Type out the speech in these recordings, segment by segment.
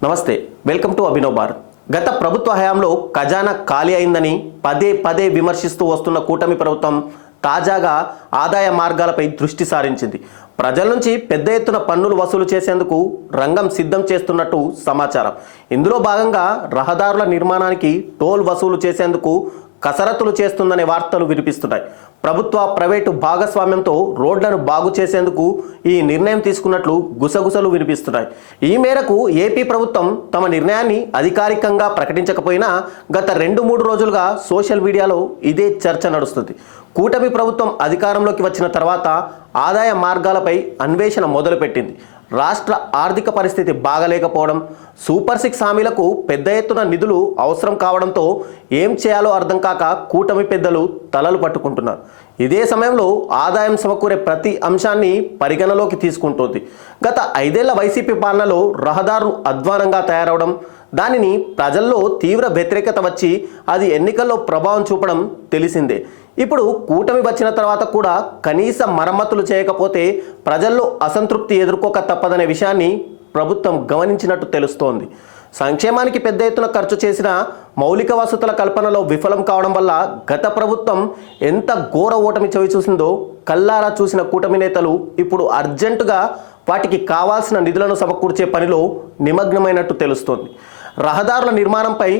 నమస్తే, welcome to Abhinav bar. గత ప్రభుత్వ హయాంలో ఖజానా ఖాళీ అయిందని పదే పదే విమర్శిస్తూ వస్తున్న కూటమి ప్రభుత్వం తాజాగా ఆదాయ మార్గాలపై దృష్టి సారించింది. ప్రజల నుంచి పెద్ద ఎత్తున పన్నులు వసూలు చేసేందుకు రంగం సిద్ధం చేస్తున్నట్టు సమాచారం. ఇందులో భాగంగా రహదారుల నిర్మాణానికి టోల్ వసూలు చేసేందుకు కసరత్తులు చేస్తుందనే వార్తలు వినిపిస్తున్నాయి. ప్రభుత్వ ప్రైవేటు భాగస్వామ్యంతో రోడ్లను బాగు చేసేందుకు ఈ నిర్ణయం తీసుకున్నట్లు గుసగుసలు వినిపిస్తున్నాయి. ఈ మేరకు ఏపీ ప్రభుత్వం తమ నిర్ణయాన్ని అధికారికంగా ప్రకటించకపోయినా గత 2-3 రోజులుగా సోషల్ మీడియాలో ఇదే చర్చ నడుస్తుంది. కూటమి ప్రభుత్వం అధికారంలోకి వచ్చిన తర్వాత ఆదాయ మార్గాలపై అన్వేషణ మొదలుపెట్టింది. రాష్ట్ర ఆర్థిక పరిస్థితి బాగలేకపోవడం, సూపర్ 6 హామీలకు పెద్ద ఎత్తున నిధులు అవసరం కావడంతో ఏం చేయాలో అర్థం కాక కూటమి పెద్దలు తలలు పట్టుకుంటున్నారు. ఇదే సమయంలో ఆదాయం సమకూరే ప్రతి అంశాన్ని పరిగణలోకి తీసుకుంటోంది. గత 5 ఏళ్ల వైసీపీ పాలనలో రహదారులు అధ్వానంగా తయారవడం, దానిని ప్రజల్లో తీవ్ర వ్యతిరేకత వచ్చి అది ఎన్నికల్లో ప్రభావం చూపడం తెలిసిందే. ఇప్పుడు కూటమి వచ్చిన తర్వాత కూడా కనీస మరమ్మతులు చేయకపోతే ప్రజల్లో అసంతృప్తి ఎదుర్కోక తప్పదనే విషయాన్ని ప్రభుత్వం గమనించినట్టు తెలుస్తోంది. సంక్షేమానికి పెద్ద ఎత్తున ఖర్చు చేసిన మౌలిక వసతుల కల్పనలో విఫలం కావడం వల్ల గత ప్రభుత్వం ఎంత ఘోర ఓటమి చవి చూసిందో కల్లారా చూసిన కూటమి నేతలు ఇప్పుడు అర్జెంటుగా వాటికి కావాల్సిన నిధులను సమకూర్చే పనిలో నిమగ్నమైనట్టు తెలుస్తోంది. రహదారుల నిర్మాణంపై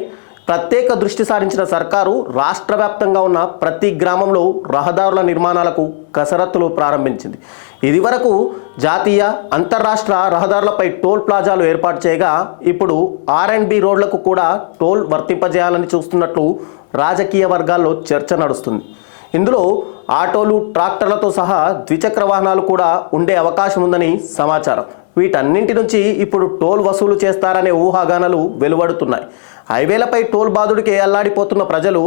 ప్రత్యేక దృష్టి సారించిన సర్కారు రాష్ట్ర వ్యాప్తంగా ఉన్న ప్రతి గ్రామంలో రహదారుల నిర్మాణాలకు కసరత్తులు ప్రారంభించింది. ఇదివరకు జాతీయ అంతర్రాష్ట్ర రహదారులపై టోల్ ప్లాజాలు ఏర్పాటు చేయగా ఇప్పుడు R&B రోడ్లకు కూడా టోల్ వర్తింపజేయాలని చూస్తున్నట్లు రాజకీయ వర్గాల్లో చర్చ నడుస్తుంది. ఇందులో ఆటోలు, ట్రాక్టర్లతో సహా ద్విచక్ర వాహనాలు కూడా ఉండే అవకాశం ఉందని సమాచారం. వీటన్నింటి నుంచి ఇప్పుడు టోల్ వసూలు చేస్తారనే ఊహాగానాలు వెలువడుతున్నాయి. హైవేలపై టోల్ బాదుడికి అల్లాడిపోతున్న ప్రజలు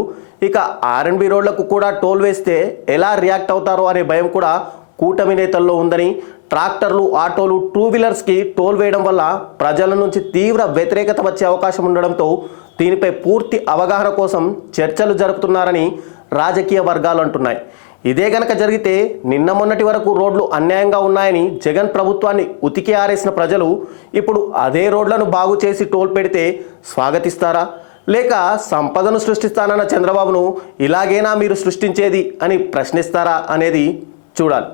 ఇక R&B రోడ్లకు కూడా టోల్ వేస్తే ఎలా రియాక్ట్ అవుతారో అనే భయం కూడా కూటమి నేతల్లో ఉందని, ట్రాక్టర్లు, ఆటోలు, 2 వీలర్స్కి టోల్ వేయడం వల్ల ప్రజల నుంచి తీవ్ర వ్యతిరేకత వచ్చే అవకాశం ఉండడంతో దీనిపై పూర్తి అవగాహన కోసం చర్చలు జరుపుతున్నారని రాజకీయ వర్గాలు అంటున్నాయి. ఇదే గనక జరిగితే నిన్న మొన్నటి వరకు రోడ్లు అన్యాయంగా ఉన్నాయని జగన్ ప్రభుత్వాన్ని ఉతికి ఆరేసిన ప్రజలు ఇప్పుడు అదే రోడ్లను బాగు చేసి టోల్ పెడితే స్వాగతిస్తారా, లేక సంపదను సృష్టిస్తానన్న చంద్రబాబును ఇలాగేనా మీరు సృష్టించేది అని ప్రశ్నిస్తారా అనేది చూడాలి.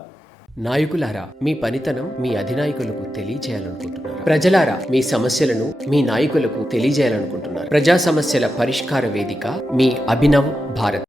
నాయకులారా, మీ పనితనం మీ అధినాయకులకు తెలియజేయాలనుకుంటున్నారు. ప్రజలారా, మీ సమస్యలను మీ నాయకులకు తెలియజేయాలనుకుంటున్నారు. ప్రజా సమస్యల పరిష్కార వేదిక మీ అభినవ్ భారత్.